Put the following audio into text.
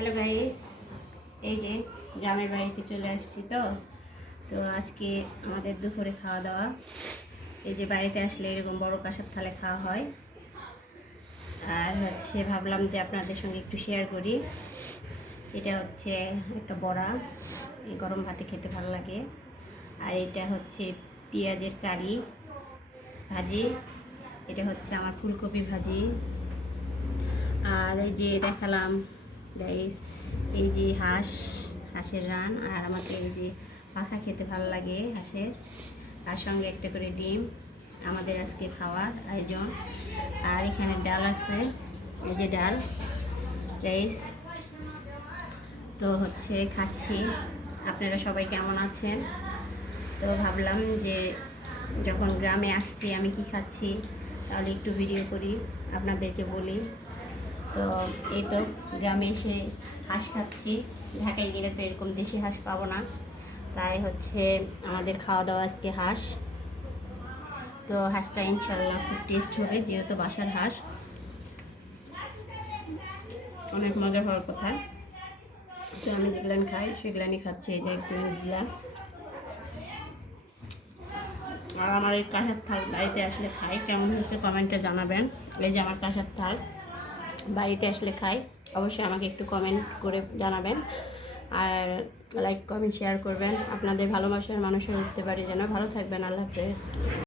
Hello guys, এই যে গ্রামের বাড়িতে চলে আসছি। তো তো আজকে আমাদের দুপুরে খাওয়া দাওয়া। এই যে বাড়িতে আসলে এরকম বড় কাঁসার থালে খাওয়া হয়। আর ভাবলাম যে আপনাদের সঙ্গে একটু শেয়ার করি। এটা হচ্ছে একটা বড়া, এই গরম ভাতে খেতে ভালো লাগে। আর এটা হচ্ছে পেঁয়াজের কারি ভাজি, এটা হচ্ছে আমার ফুলকপি ভাজি। আর এই যে দেখালাম গাইস, এই যে হাঁসের রান। আর আমাকে এই যে পাখা খেতে ভালো লাগে হাঁসের, তার সঙ্গে একটা করে ডিম। আমাদের আজকে খাওয়ার আয়োজন। আর এখানে ডাল আছে, এই যে ডাল গাইস। তো খাচ্ছি। আপনারা সবাই কেমন আছেন? তো ভাবলাম যে যখন গ্রামে আসছি আমি কি খাচ্ছি তাহলে একটু ভিডিও করি, আপনাদেরকে বলি। তো এই তো গ্রামে এসে হাঁস খাচ্ছি। ঢাকায় গেলে তো এরকম দেশি হাঁস পাবো না, তাই আমাদের খাওয়া দাওয়া আজকে হাঁস। তো হাঁসটা ইনশাল্লাহ খুব টেস্ট হবে, যেহেতু বাসার হাঁস। অনেক মজা হওয়ার কথা। তো আমি যেগুলান খাই সেগুলানই খাচ্ছি। এই যে একটু দিলাম। আর আমার এই কাঁসার থাল বাড়িতে আসলে খাই, কেমন হয়েছে কমেন্টে জানাবেন। এই যে আমার কাঁসার থাল বাড়িতে আসলে খাই, অবশ্যই আমাকে একটু কমেন্ট করে জানাবেন। আর লাইক কমেন্ট শেয়ার করবেন। আপনাদের ভালোবাসার মানুষের উঠতে পারি যেন। ভালো থাকবেন। আল্লাহ হাফেজ।